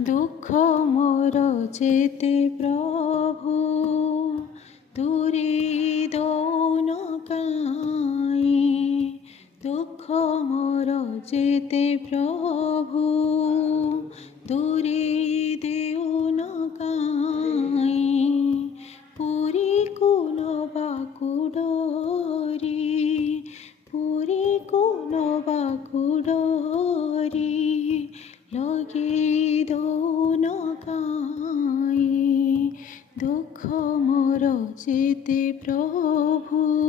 दुख मोर जेते प्रभु दूरी दौन काई। दुख मोर जेते प्रभु दूरी देउन काई। पुरी कुल बाकुडोरी पुरी कुल बाकुडोरी लगे दौन काई। दुख मोर जेते प्रभु